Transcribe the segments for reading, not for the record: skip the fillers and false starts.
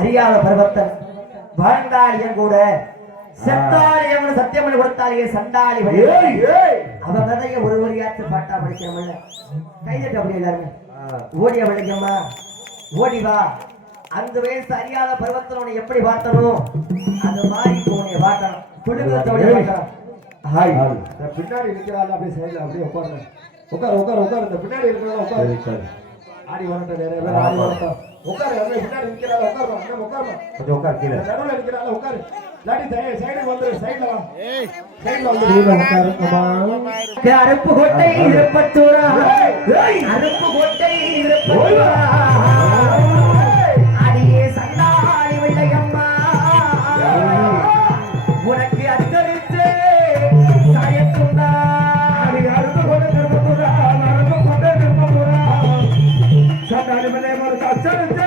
அறியாத பருவத்தன் வாழ்ந்தாளியம் கூட செத்தாளியம் சத்தியம் பண்ணி கொடுத்தாலே சண்டாளி அவன் கதையை ஒரு வரியாச்சு பாட்டா படிக்கிறோம்ல கைதட்ட அப்படி எல்லாருமே ஓடிய படிக்கம்மா ஓடி வா அந்த வயசு அறியாத பருவத்தில் உன்னை எப்படி பார்த்தனும் அந்த மாதிரி உன்னை பார்த்தனும் குடும்பத்தோடைய பார்த்தனும் பின்னாடி இருக்கிறாள் அப்படியே சைடுல அப்படியே உட்காருங்க உட்காரு இந்த பின்னாடி இருக்கிறாள் உட்காரு ஆடி வரட்டும் நிறைய பேர் ஆடி வரட்டும் உட்காரு அப்படியே பின்னாடி இருக்கிறாள் உட்காரு கொஞ்சம் உட்காரு கீழே நடுவில் இருக்கிறாள் உட்காரு இல்லாட்டி சைடு வந்து சைடுல வா சைடுல வந்து அருப்பு கோட்டை இருப்பத்தூரா அருப்பு கோட்டை இருப்பத்தூரா அடியே சண்டாளி விளையம்மா உனக்கு அத்தரித்து சாயத்துண்டா அருப்பு கோட்டை இருப்பத்தூரா அருப்பு கோட்டை இருப்பத்தூரா சண்டாளி விளையம்மா அத்தரித்து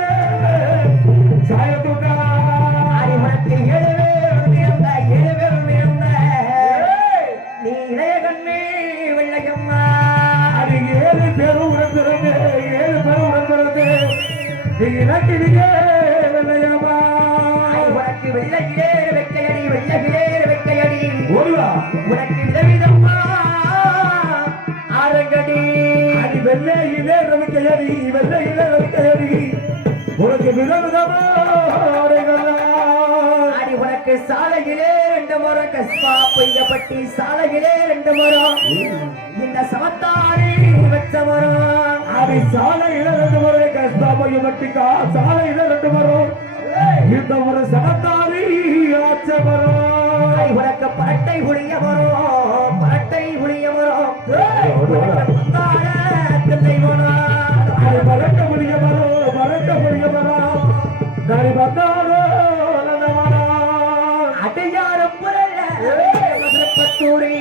சாயத்துண்டா அடி உனக்கு நீ இளைய கண்ணே வெள்ளையம்மா அது 7 பேரும் உணர்ந்திருந்தே 7 பேரும் உணர்ந்திருந்தே நீ இலக்கிலே வெள்ளையம்மா உனக்கு வெள்ளையிலே வெட்டையடி வெள்ளையிலே வெட்டையடி உனக்கு விதவிதம்மா ஆரங்கடி அடி வெள்ளையிலே வெட்டையடி வெள்ளையிலே வெட்டையடி உனக்கு விதவிதமா அடி உனக்கு சாலையிலே 2 முறம் கஸ்பா பொய்யப்பட்டி சாலையிலே 2 முறம் இந்த சமத்தாரி வச்ச மரம் அடி சாலையில 2 முறம் கஸ்பா பொய்யப்பட்டிக்கா சாலையில 2 முறம் இந்த ஒரு சமத்தாரி ஆச்ச மரம் உனக்கு பரட்டை புளிய மரம் பரட்டை புளிய மரம் தில்லை மரம் பரட்ட புளிய மரம் பரட்ட புளிய மரம் நரி பத்தாரோ அடையாரம் புரள மதுரப்பத்தூரி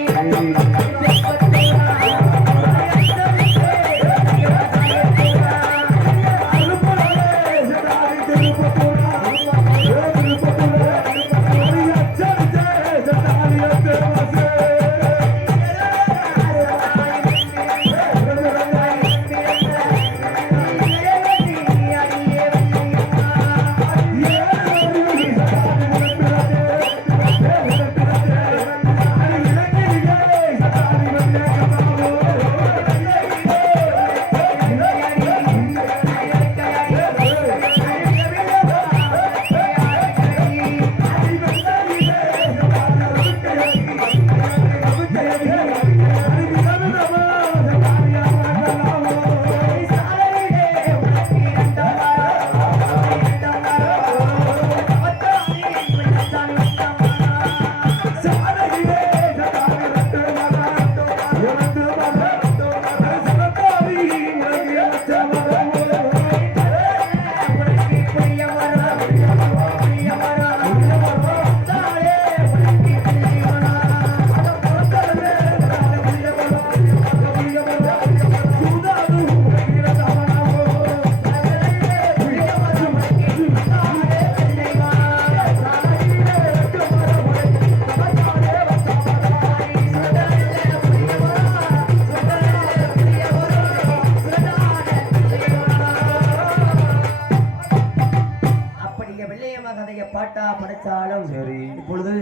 பாட்டா படைச்சாலும் சரி இப்பொழுது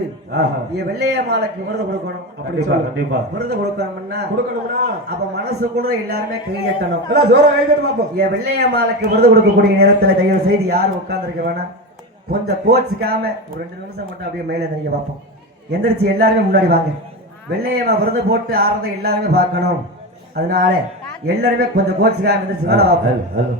வெள்ளையம்மாளுக்கு விருது கொடுக்கணும் விருது கொடுக்கணும்னா அப்ப மனசுக்குள்ள எல்லாருமே கையெட்டணும் வெள்ளையம்மாளுக்கு விருது கொடுக்கக்கூடிய நேரத்துல தயவு செய்து யாரும் உட்கார்ந்துருக்க வேணாம் கொஞ்சம் கோச்சுக்காம ஒரு 2 நிமிஷம் மட்டும் அப்படியே மேலே தெரிஞ்ச பார்ப்போம் எந்திரிச்சு எல்லாருமே முன்னாடி வாங்க வெள்ளையம்மா விருது போட்டு ஆடுறதை எல்லாருமே பார்க்கணும் அதனால எல்லாருமே கொஞ்சம் கோச்சுக்காம எந்திரிச்சு வேலை பார்ப்போம்